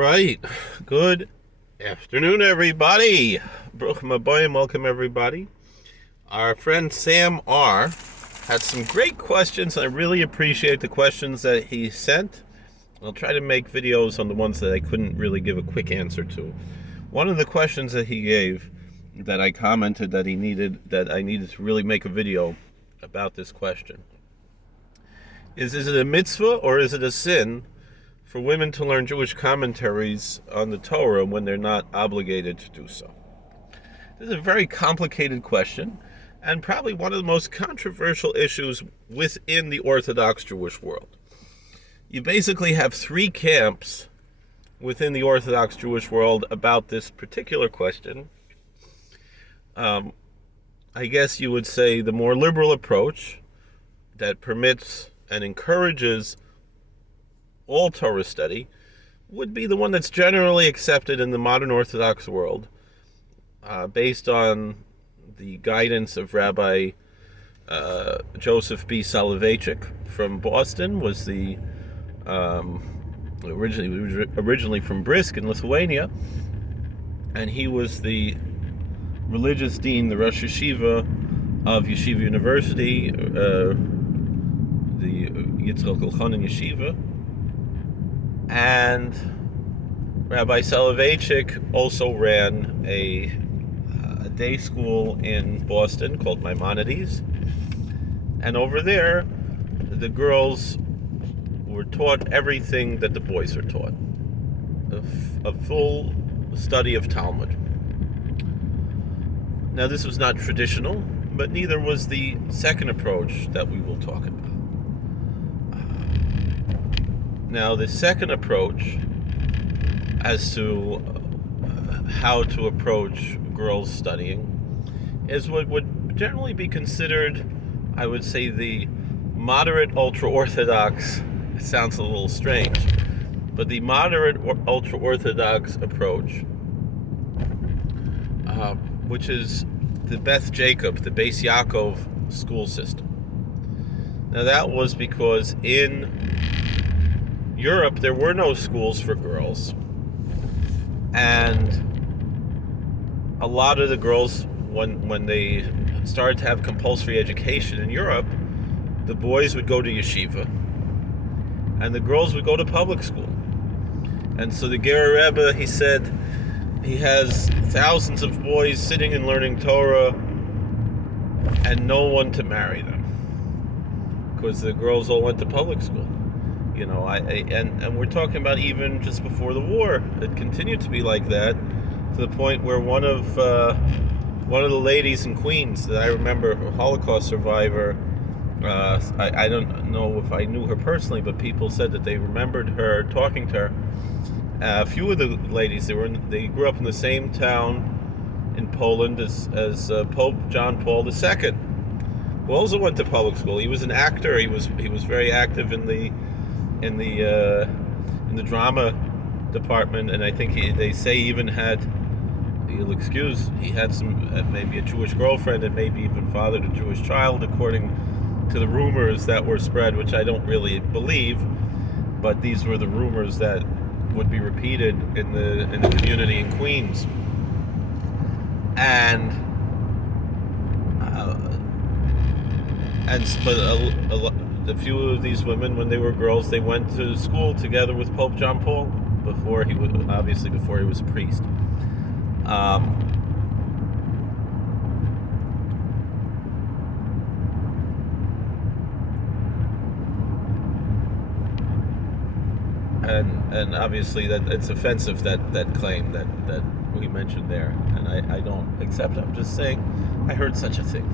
right. Good afternoon, everybody. Bruchim Habayim, welcome, everybody. Our friend Sam R. had some great questions. I really appreciate the questions that he sent. I'll try to make videos on the ones that I couldn't really give a quick answer to. One of the questions that he gave that I commented that I needed to really make a video about this question is it a mitzvah or is it a sin for women to learn Jewish commentaries on the Torah when they're not obligated to do so? This is a very complicated question and probably one of the most controversial issues within the Orthodox Jewish world. You basically have three camps within the Orthodox Jewish world about this particular question. I guess you would say the more liberal approach that permits and encourages all Torah study would be the one that's generally accepted in the modern Orthodox world, based on the guidance of Rabbi Joseph B. Soloveitchik from Boston. Was the originally from Brisk in Lithuania, and he was the religious dean, the Rosh Yeshiva of Yeshiva University, the Yitzchak Elchanan Yeshiva. And Rabbi Soloveitchik also ran a day school in Boston called Maimonides. And over there, the girls were taught everything that the boys were taught. A full study of Talmud. Now, this was not traditional, but neither was the second approach that we will talk about. Now, the second approach as to how to approach girls studying is what would generally be considered, I would say, the moderate ultra-Orthodox. It sounds a little strange, but the moderate ultra-Orthodox approach, which is the Beth Jacob, the Beis Yaakov school system. Now, that was because in Europe there were no schools for girls, and a lot of the girls, when they started to have compulsory education in Europe, the boys would go to yeshiva and the girls would go to public school. And so the Ger Rebbe, he said, he has thousands of boys sitting and learning Torah and no one to marry them because the girls all went to public school. You know, and we're talking about even just before the war, it continued to be like that, to the point where one of the ladies in Queens that I remember, a Holocaust survivor, I don't know if I knew her personally, but people said that they remembered her talking to her. A few of the ladies, they grew up in the same town in Poland as Pope John Paul II, who also went to public school. He was an actor. He was very active in the drama department, and I think they say even had, you'll excuse, he had some maybe a Jewish girlfriend and maybe even fathered a Jewish child, according to the rumors that were spread, which I don't really believe, but these were the rumors that would be repeated in the community in Queens. But a few of these women, when they were girls, they went to school together with Pope John Paul before he was a priest. And obviously that it's offensive, that claim that we mentioned there, and I don't accept it. I'm just saying I heard such a thing.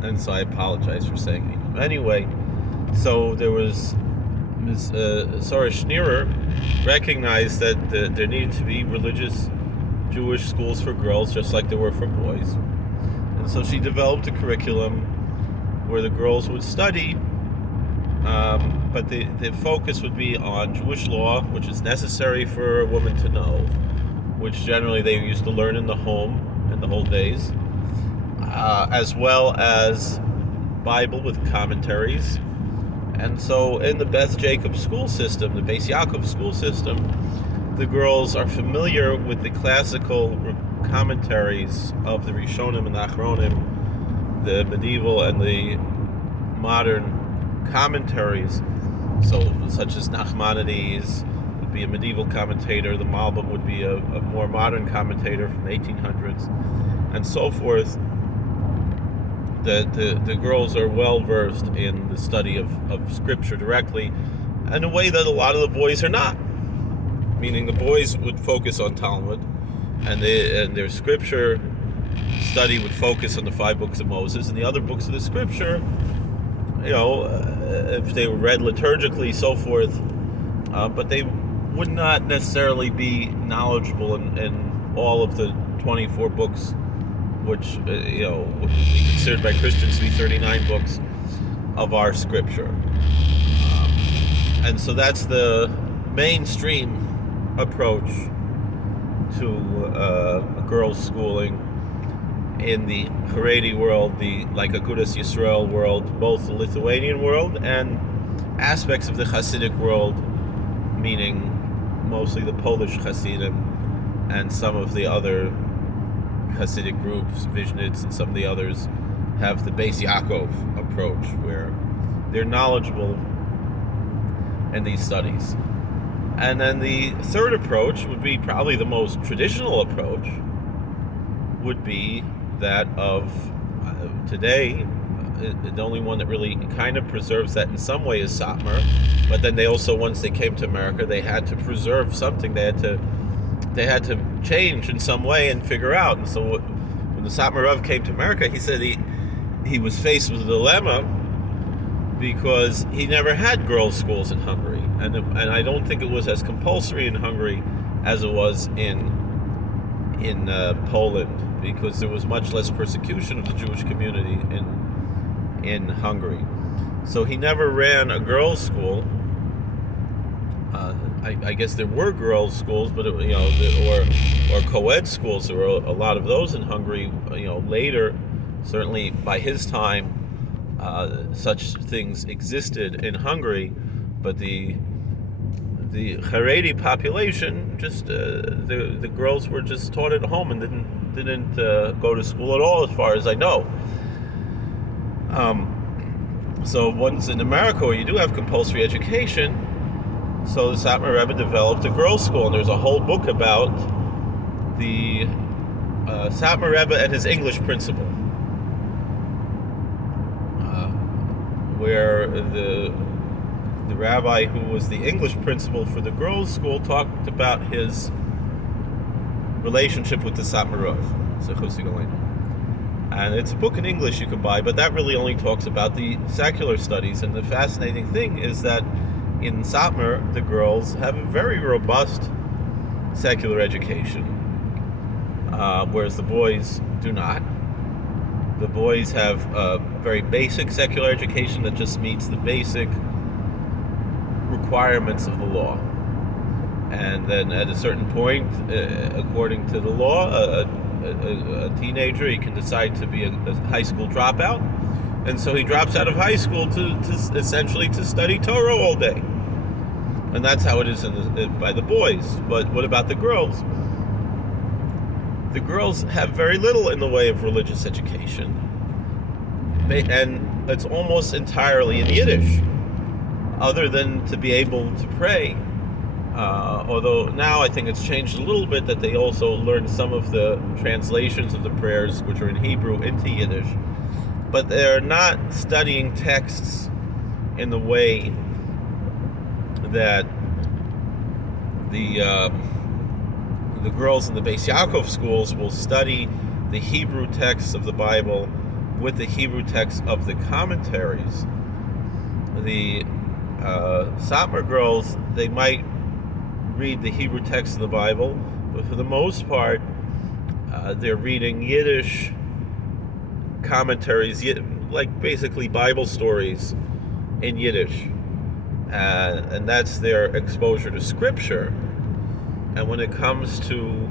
And so I apologize for saying it. Anyway, so there was Ms. Sarah Schneerer recognized that there needed to be religious Jewish schools for girls just like there were for boys. And so she developed a curriculum where the girls would study, but the focus would be on Jewish law, which is necessary for a woman to know, which generally they used to learn in the home in the whole days, as well as Bible with commentaries, And so in the Beth Jacob school system, the Beis Yaakov school system, the girls are familiar with the classical commentaries of the Rishonim and Achronim, the medieval and the modern commentaries, so such as Nachmanides would be a medieval commentator, the Malbim would be a more modern commentator from the 1800s, and so forth. The girls are well versed in the study of scripture directly, in a way that a lot of the boys are not. Meaning the boys would focus on Talmud, and their scripture study would focus on the 5 books of Moses, and the other books of the scripture, if they were read liturgically, so forth, but they would not necessarily be knowledgeable in all of the 24 books, which would be considered by Christians to be 39 books of our scripture. And so that's the mainstream approach to girls' schooling in the Haredi world, the like Agudas Yisrael world, both the Lithuanian world and aspects of the Hasidic world, meaning mostly the Polish Hasidim and some of the other Hasidic groups, Vizhnitz and some of the others, have the Beis Yaakov approach, where they're knowledgeable in these studies. And then the third approach would be probably the most traditional approach, would be that of today. The only one that really kind of preserves that in some way is Satmar, but then they also, once they came to America, they had to preserve something. They had to change in some way and figure out. And so when the Satmar Rav came to America, he said he was faced with a dilemma, because he never had girls' schools in Hungary, and I don't think it was as compulsory in Hungary as it was in Poland, because there was much less persecution of the Jewish community in Hungary. So he never ran a girls' school. I guess there were girls' schools, but or co-ed schools. There were a lot of those in Hungary. Later, certainly by his time, such things existed in Hungary, but the Haredi population, just the girls were just taught at home and didn't go to school at all, as far as I know. So once in America, where you do have compulsory education, so the Satmar Rebbe developed a girls' school, and there's a whole book about the Satmar Rebbe and his English principal, where the rabbi who was the English principal for the girls' school talked about his relationship with the Satmar Rav. And it's a book in English you can buy, but that really only talks about the secular studies. And the fascinating thing is that in Satmar, the girls have a very robust secular education, whereas the boys do not. The boys have a very basic secular education that just meets the basic requirements of the law. And then at a certain point, according to the law, a teenager, he can decide to be a high school dropout. And so he drops out of high school to essentially to study Torah all day. And that's how it is by the boys. But what about the girls? The girls have very little in the way of religious education. And it's almost entirely in Yiddish, other than to be able to pray. Although now I think it's changed a little bit, that they also learn some of the translations of the prayers, which are in Hebrew, into Yiddish. But they're not studying texts in the way that the girls in the Beis Yaakov schools will study the Hebrew texts of the Bible with the Hebrew texts of the commentaries. The Satmar girls, they might read the Hebrew text of the Bible, but for the most part, they're reading Yiddish commentaries, like basically Bible stories in Yiddish, and that's their exposure to Scripture. And when it comes to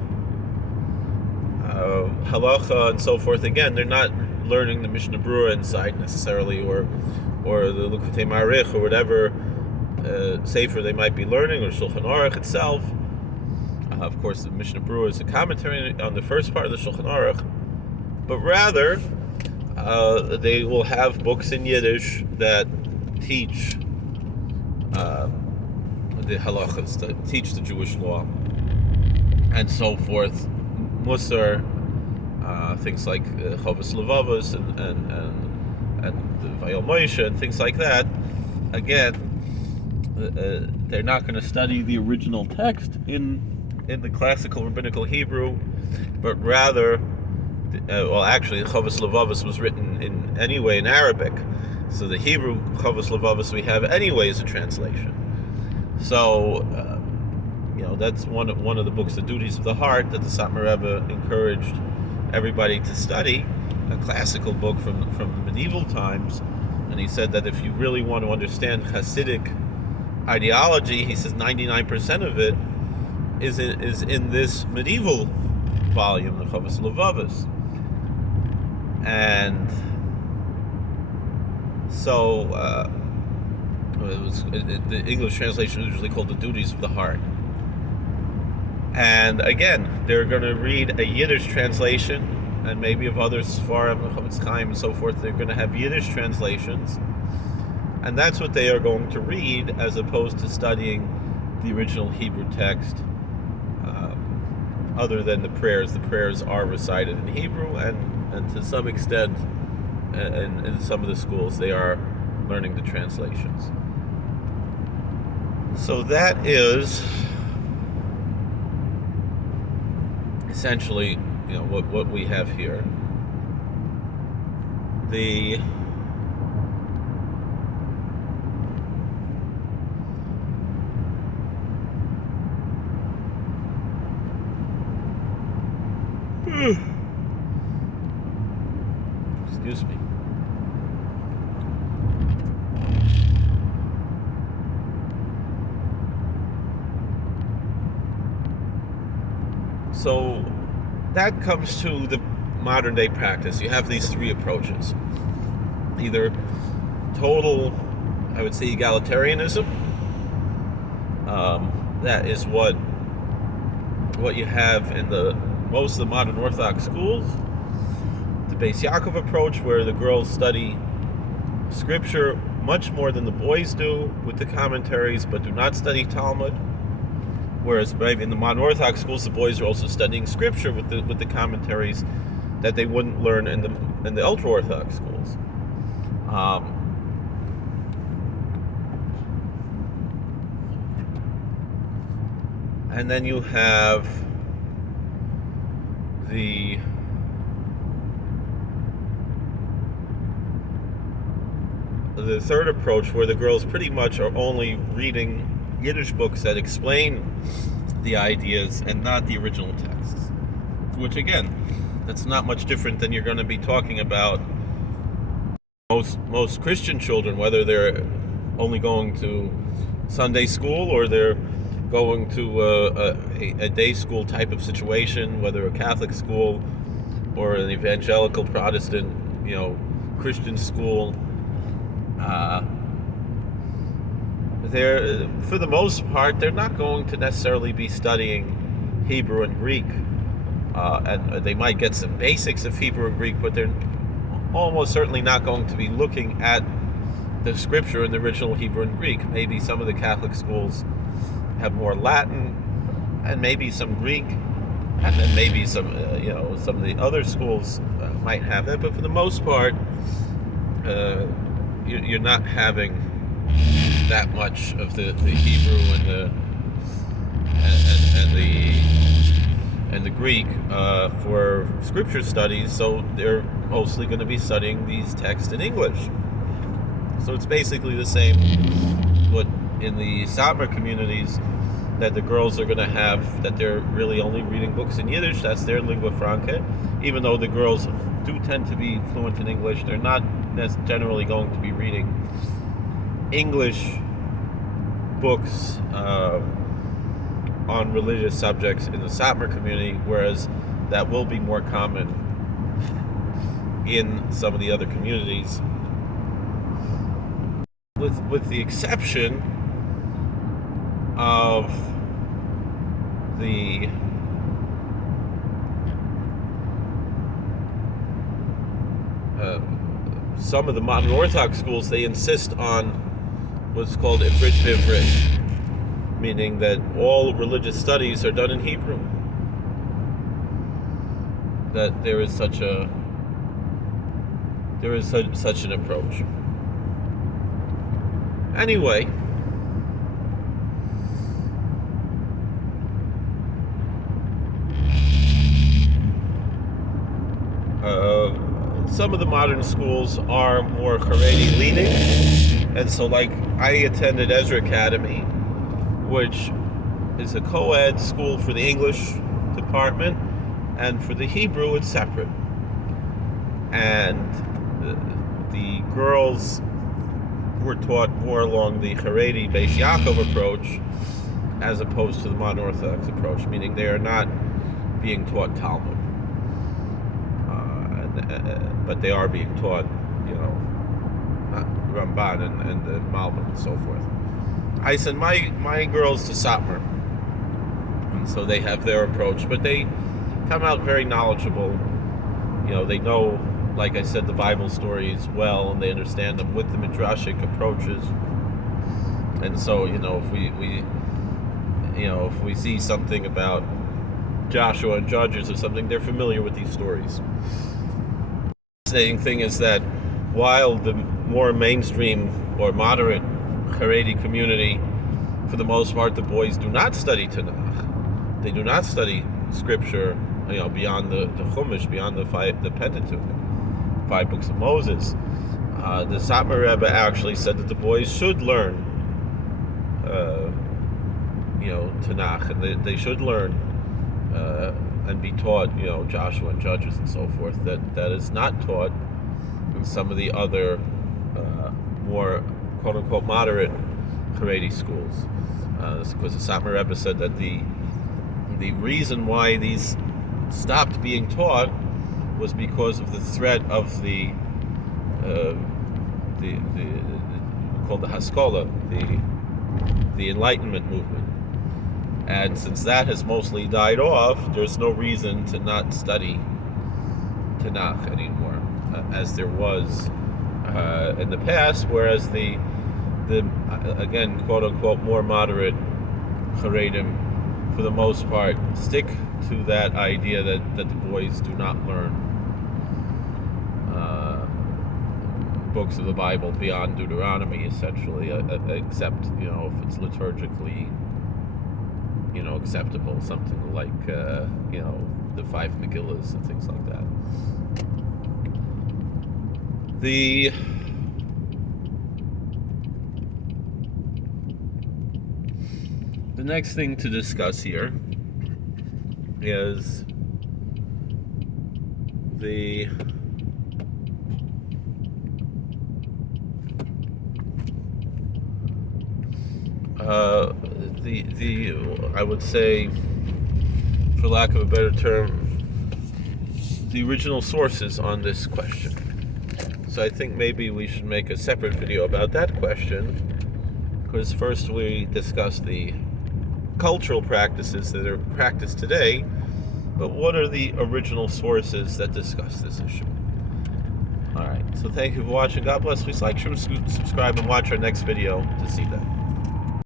halacha and so forth, again, they're not learning the Mishnah Berurah inside necessarily, or or the Likutei Marich, or whatever sefer they might be learning, or Shulchan Aruch itself. Of course, the Mishnah Berurah is a commentary on the first part of the Shulchan Aruch, but rather they will have books in Yiddish that teach the halachas, that teach the Jewish law, and so forth, Musar, things like Chovos Levavos and the Vayol Moshe and things like that. Again, they're not going to study the original text in the classical rabbinical Hebrew, but rather, actually, Chovos Levavos was written in Arabic, so the Hebrew Chovos Levavos we have anyway is a translation. So, that's one of the books, The Duties of the Heart, that the Satmar Rebbe encouraged everybody to study, a classical book from the medieval times. And he said that if you really want to understand Hasidic ideology, he says 99% of it is in this medieval volume, the Chovos Levavos. And so the English translation is usually called The Duties of the Heart. And again, they're going to read a Yiddish translation, and maybe of other Sfarim, Chavetz Chaim, and so forth. They're going to have Yiddish translations, and that's what they are going to read, as opposed to studying the original Hebrew text. Other than the prayers are recited in Hebrew, and to some extent, in some of the schools, they are learning the translations. So that is essentially, what we have here. The excuse me. So that comes to the modern day practice. You have these three approaches. Either total, I would say, egalitarianism. That is what you have in most of the modern Orthodox schools. The Beis Yaakov approach, where the girls study scripture much more than the boys do with the commentaries, but do not study Talmud. Whereas maybe in the modern Orthodox schools, the boys are also studying scripture with the commentaries that they wouldn't learn in the ultra Orthodox schools. And then you have the third approach, where the girls pretty much are only reading Yiddish books that explain the ideas and not the original texts, which again, that's not much different than you're going to be talking about most Christian children, whether they're only going to Sunday school or they're going to a day school type of situation, whether a Catholic school or an evangelical Protestant, Christian school. They're, for the most part, they're not going to necessarily be studying Hebrew and Greek, and they might get some basics of Hebrew and Greek, but they're almost certainly not going to be looking at the scripture in the original Hebrew and Greek. Maybe some of the Catholic schools have more Latin, and maybe some Greek, and then maybe some of the other schools might have that, but for the most part, you're not having that much of the Hebrew and the Greek for scripture studies, so they're mostly going to be studying these texts in English. So it's basically the same what in the Satmar communities, that the girls are going to have, that they're really only reading books in Yiddish. That's their lingua franca. Even though the girls do tend to be fluent in English, they're not generally going to be reading English books on religious subjects in the Satmar community, whereas that will be more common in some of the other communities. with the exception of the some of the modern Orthodox schools, they insist on what's called Ifrit B'Ivrit, meaning that all religious studies are done in Hebrew. That there is such an approach. Anyway, some of the modern schools are more Haredi leaning, and so like I attended Ezra Academy, which is a co-ed school for the English department, and for the Hebrew it's separate. And the girls were taught more along the Haredi Beis Yaakov approach as opposed to the modern Orthodox approach, meaning they are not being taught Talmud. But they are being taught, Ramban and the Malbim and so forth. I send my girls to Satmar, and so they have their approach, but they come out very knowledgeable. They know, like I said, the Bible stories well, and they understand them with the midrashic approaches. And so, if we see something about Joshua and Judges or something, they're familiar with these stories. The fascinating thing is that while the more mainstream or moderate Haredi community, for the most part, the boys do not study Tanakh. They do not study scripture, beyond the Chumash, beyond the Pentateuch, 5 books of Moses. The Satmar Rebbe actually said that the boys should learn, Tanakh, and they should learn and be taught, Joshua and Judges and so forth. That is not taught in some of the other more quote-unquote moderate Haredi schools. Because the Satmar Rebbe said that the reason why these stopped being taught was because of the threat of the called the Haskalah, the Enlightenment movement. And since that has mostly died off, there's no reason to not study Tanakh anymore, as there was in the past. Whereas the again, quote unquote, more moderate Haredim, for the most part, stick to that idea that the boys do not learn books of the Bible beyond Deuteronomy, essentially, except if it's liturgically acceptable, something like the 5 Megillas and things like that. The next thing to discuss here is the I would say, for lack of a better term, the original sources on this question. So I think maybe we should make a separate video about that question, because first we discuss the cultural practices that are practiced today, but what are the original sources that discuss this issue? Alright, so thank you for watching. God bless. Please like, share, subscribe, and watch our next video to see that.